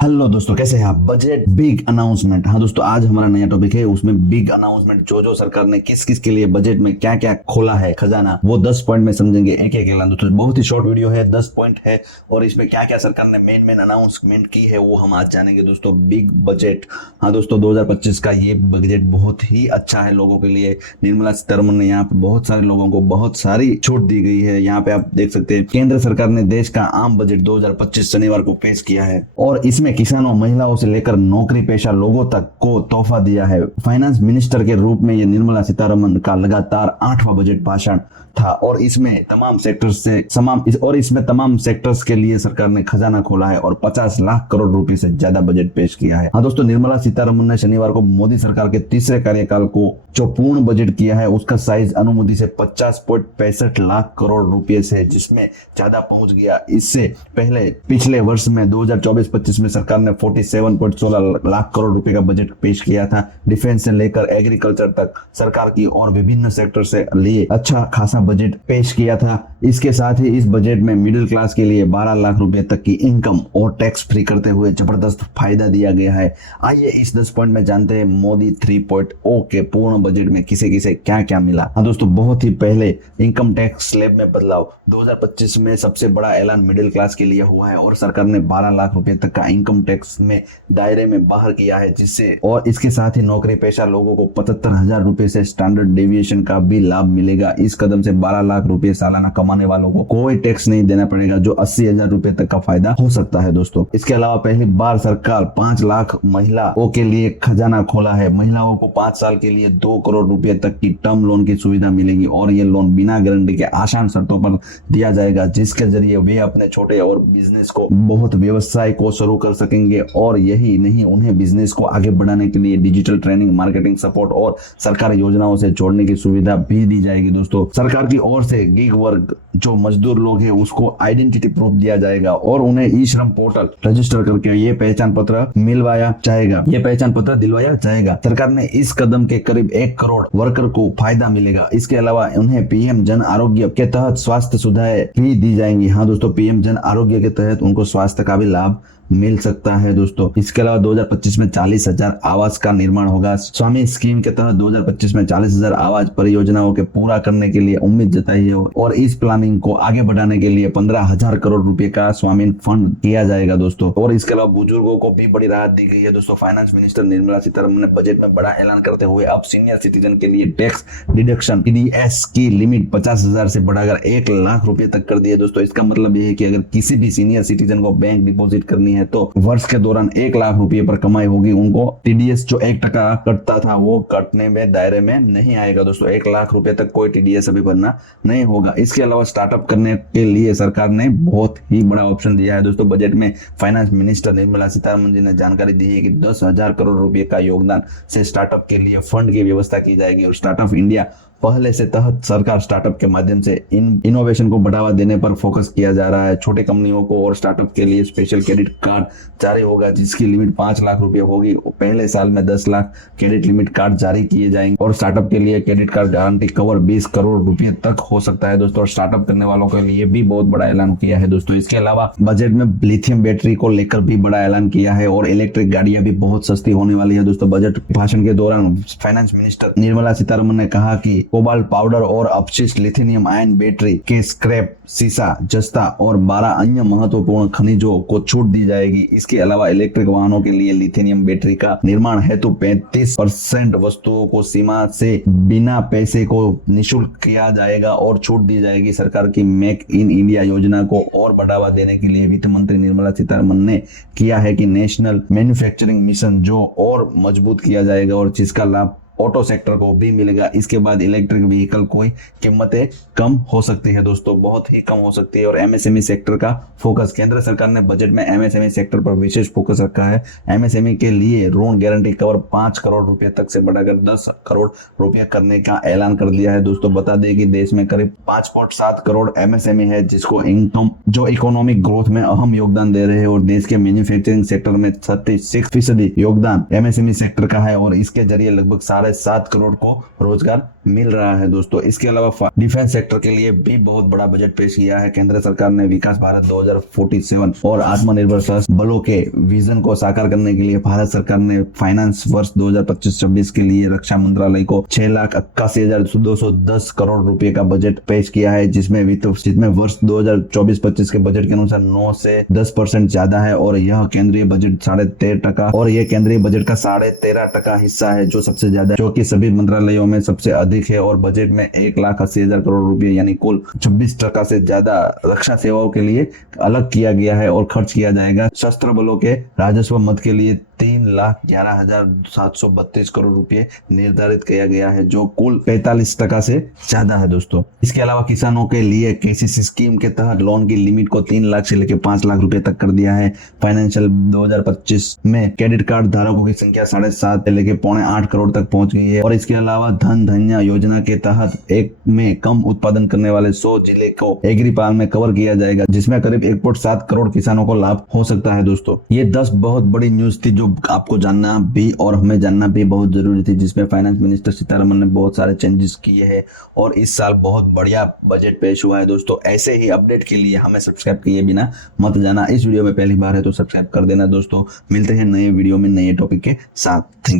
Hello दोस्तों, कैसे हैं आप। Budget big announcement. हाँ दोस्तों, आज हमारा नया टॉपिक है, उसमें बिग अनाउंसमेंट जो सरकार ने किस किस के लिए बजट में क्या क्या खोला है खजाना, वो 10 पॉइंट में समझेंगे एक एक ऐलान। दोस्तों बहुत ही शॉर्ट वीडियो है, 10 पॉइंट है और इसमें क्या क्या सरकार ने मेन मेन अनाउंसमेंट की है वो हम आज जानेंगे दोस्तों। Big budget. हाँ दोस्तों, 2025 का ये बजट बहुत ही अच्छा है लोगों के लिए। निर्मला सीतारमण ने यहाँ पे बहुत सारे लोगों को बहुत सारी छूट दी गई है। यहाँ पे आप देख सकते हैं, केंद्र सरकार ने देश का आम बजट 2025 शनिवार को पेश किया है और इसमें किसानों, महिलाओं से लेकर नौकरी पेशा लोगों तक को तोहफा दिया है। फाइनेंस मिनिस्टर के रूप में ये निर्मला सीतारमण का लगातार 8वां बजट भाषण था और इसमें तमाम सेक्टर्स के लिए सरकार ने खजाना खोला है और 50 लाख करोड़ रुपए से ज्यादा बजट पेश किया है। हाँ दोस्तों, निर्मला सीतारमण ने शनिवार को मोदी सरकार के तीसरे कार्यकाल को जो पूर्ण बजट किया है उसका साइज अनुमोदी से 50.65 लाख करोड़ रुपए से, जिसमें ज्यादा पहुंच गया। इससे पहले पिछले वर्ष में 2024-25 में सरकार ने 47.16 लाख करोड़ रुपए का बजट पेश किया था। डिफेंस से लेकर एग्रीकल्चर तक सरकार की और विभिन्न सेक्टर से लिए अच्छा खासा बजट पेश किया था। इसके साथ ही इस बजट में मिडिल क्लास के लिए 12 लाख रुपए तक की इनकम और टैक्स फ्री करते हुए जबरदस्त फायदा दिया गया है। आइए इस 10 पॉइंट में जानते हैं मोदी 3.0 के पूर्ण बजट में किसे किसे क्या क्या मिला। हाँ दोस्तों, बहुत ही पहले इनकम टैक्स स्लैब में बदलाव। 2025 में सबसे बड़ा ऐलान मिडिल क्लास के लिए हुआ है और सरकार ने 12 लाख रुपए तक का इनकम टैक्स में दायरे में बाहर किया है, जिससे और इसके साथ ही नौकरी पेशा लोगों को 75,000 रुपए से स्टैंडर्ड डेविएशन का भी लाभ मिलेगा। इस कदम से 12 लाख रुपए सालाना कमाने वालों को कोई टैक्स नहीं देना पड़ेगा, जो 80,000 रुपए तक का फायदा हो सकता है दोस्तों। इसके अलावा पहली बार सरकार 5 लाख महिलाओं के लिए खजाना खोला है। महिलाओं को 5 साल के लिए 2 करोड़ रुपए तक की टर्म लोन की सुविधा मिलेगी और ये लोन बिना गारंटी के आसान शर्तों पर दिया जाएगा, जिसके जरिए वे अपने छोटे और बिजनेस को बहुत व्यवसाय को शुरू कर सकेंगे। और यही नहीं, उन्हें बिजनेस को आगे बढ़ाने के लिए डिजिटल ट्रेनिंग, मार्केटिंग सपोर्ट और सरकारी योजनाओं से जोड़ने की सुविधा भी दी जाएगी दोस्तों। सरकार की ओर से गिग वर्ग जो मजदूर लोग हैं उसको आइडेंटिटी प्रूफ दिया जाएगा और उन्हें ई श्रम पोर्टल रजिस्टर करके ये पहचान पत्र दिलवाया जाएगा। सरकार ने इस कदम के करीब 1 करोड़ वर्कर को फायदा मिलेगा। इसके अलावा उन्हें पीएम जन आरोग्य के तहत स्वास्थ्य सुविधाएं भी दी जाएंगी। हाँ दोस्तों, पीएम जन आरोग्य के तहत उनको स्वास्थ्य का भी लाभ मिल सकता है दोस्तों। इसके अलावा 2025 में 40,000 आवास का निर्माण होगा। स्वामी स्कीम के तहत 2025 में 40,000 आवास परियोजनाओं के पूरा करने के लिए उम्मीद जताई है और इस प्लानिंग को आगे बढ़ाने के लिए 15,000 करोड़ रुपए का स्वामी फंड किया जाएगा दोस्तों। और इसके अलावा बुजुर्गों को भी बड़ी राहत दी गई है दोस्तों। फाइनेंस मिनिस्टर निर्मला सीतारमण ने बजट में बड़ा ऐलान करते हुए अब सीनियर सिटीजन के लिए टैक्स डिडक्शन TDS की लिमिट 50,000 से बढ़ाकर 1 लाख रुपए तक कर दी है दोस्तों। इसका मतलब यह है कि अगर किसी भी सीनियर सिटीजन को बैंक डिपॉजिट करनी है तो वर्ष के दौरान 1 लाख रुपए पर कमाई होगी, उनको TDS जो 1% कटता था वो कटने में दायरे में नहीं आएगा दोस्तों। 1 लाख रुपए तक कोई TDS अभी भरना नहीं होगा। इसके अलावा स्टार्टअप करने के लिए सरकार ने बहुत ही बड़ा ऑप्शन दिया है दोस्तों। बजट में फाइनेंस मिनिस्टर निर्मला सीतारमण जी ने जानकारी दी है कि 10,000 करोड़ रुपए का योगदान से स्टार्टअप के लिए फंड की व्यवस्था की जाएगी और स्टार्टअप इंडिया पहले से तहत सरकार स्टार्टअप के माध्यम से इनोवेशन को बढ़ावा देने पर फोकस किया जा रहा है। छोटे कंपनियों को और स्टार्टअप के लिए स्पेशल क्रेडिट कार्ड जारी होगा, जिसकी लिमिट 5 लाख रुपए होगी। पहले साल में 10 लाख क्रेडिट लिमिट कार्ड जारी किए जाएंगे और स्टार्टअप के लिए credit card guarantee cover 20 crore रुपए तक हो सकता है दोस्तों। और स्टार्टअप करने वालों के लिए भी बहुत बड़ा ऐलान किया है दोस्तों। इसके अलावा बजट में लिथियम बैटरी को लेकर भी बड़ा ऐलान किया है और इलेक्ट्रिक गाड़ियां भी बहुत सस्ती होने वाली है दोस्तों। बजट भाषण के दौरान फाइनेंस मिनिस्टर निर्मला सीतारमण ने कहा कि कोबाल्ट पाउडर और अपशिष्ट लिथियम आयन बैटरी के स्क्रैप, सीसा, जस्ता और 12 अन्य महत्वपूर्ण खनिजों को छूट दी जाएगी। इसके अलावा इलेक्ट्रिक वाहनों के लिए लिथियम बैटरी का निर्माण हेतु 35% वस्तुओं को सीमा से बिना पैसे को निःशुल्क किया जाएगा और छूट दी जाएगी। सरकार की मेक इन इंडिया योजना को और बढ़ावा देने के लिए वित्त मंत्री निर्मला सीतारमण ने किया है कि नेशनल मैन्युफैक्चरिंग मिशन जो और मजबूत किया जाएगा और जिसका लाभ ऑटो सेक्टर को भी मिलेगा। इसके बाद इलेक्ट्रिक व्हीकल की कीमतें कम हो सकती है दोस्तों, बहुत ही कम हो सकती है। और MSME सेक्टर का फोकस, केंद्र सरकार ने बजट में MSME सेक्टर पर विशेष फोकस रखा है। MSME के लिए ऋण गारंटी कवर 5 करोड़ रुपए तक से बढ़ाकर 10 करोड़ रुपए करने का ऐलान कर दिया है दोस्तों। बता दें कि देश में करीब 5.7 करोड़ MSME है, जिसको इनकम जो इकोनॉमिक ग्रोथ में अहम योगदान दे रहे हैं और देश के मैन्युफैक्चरिंग सेक्टर में 36% योगदान MSME सेक्टर का है और इसके जरिए लगभग 7.5 करोड़ को रोजगार मिल रहा है दोस्तों। इसके अलावा डिफेंस सेक्टर के लिए भी बहुत बड़ा बजट पेश किया है। केंद्र सरकार ने विकास भारत 2047 और आत्मनिर्भर सशस्त्र बलों के विजन को साकार करने के लिए भारत सरकार ने फाइनेंस वर्ष 2025-26 के लिए रक्षा मंत्रालय को 6,81,210 करोड़ रुपए का बजट पेश किया है, जिसमें वर्ष 2024-25 के बजट के अनुसार 9 से 10% ज्यादा है और यह केंद्रीय बजट 13.5% और यह केंद्रीय बजट का 13.5% हिस्सा है, जो सबसे ज्यादा, जो कि सभी मंत्रालयों में सबसे अधिक है। और बजट में 1,80,000 करोड़ रुपए यानी कुल 26% से ज्यादा रक्षा सेवाओं के लिए अलग किया गया है और खर्च किया जाएगा। सशस्त्र बलों के राजस्व मद के लिए 3,11,732 करोड़ रुपए निर्धारित किया गया है, जो कुल 45% से ज्यादा है दोस्तों। इसके अलावा किसानों के लिए केसीसी स्कीम के तहत लोन की लिमिट को 3 लाख से लेकर 5 लाख रुपए तक कर दिया है। फाइनेंशियल 2025 में क्रेडिट कार्ड धारकों की संख्या 7.5 से लेकर 7.25 करोड़ तक पहुंच गई है। और इसके अलावा धन धान्य योजना के तहत एक में कम उत्पादन करने वाले 100 जिले को एग्रीपाल में कवर किया जाएगा, जिसमें करीब 1.7 करोड़ किसानों को लाभ हो सकता है दोस्तों। ये 10 बहुत बड़ी न्यूज थी जो आपको जानना भी और हमें जानना भी बहुत जरूरी थी, जिसमें फाइनेंस मिनिस्टर सीतारमण ने बहुत सारे चेंजेस किए हैं और इस साल बहुत बढ़िया बजट पेश हुआ है दोस्तों। ऐसे ही अपडेट के लिए हमें सब्सक्राइब किए बिना मत जाना। इस वीडियो में पहली बार है तो सब्सक्राइब कर देना दोस्तों। मिलते हैं नए वीडियो में नए टॉपिक के साथ। Thank you.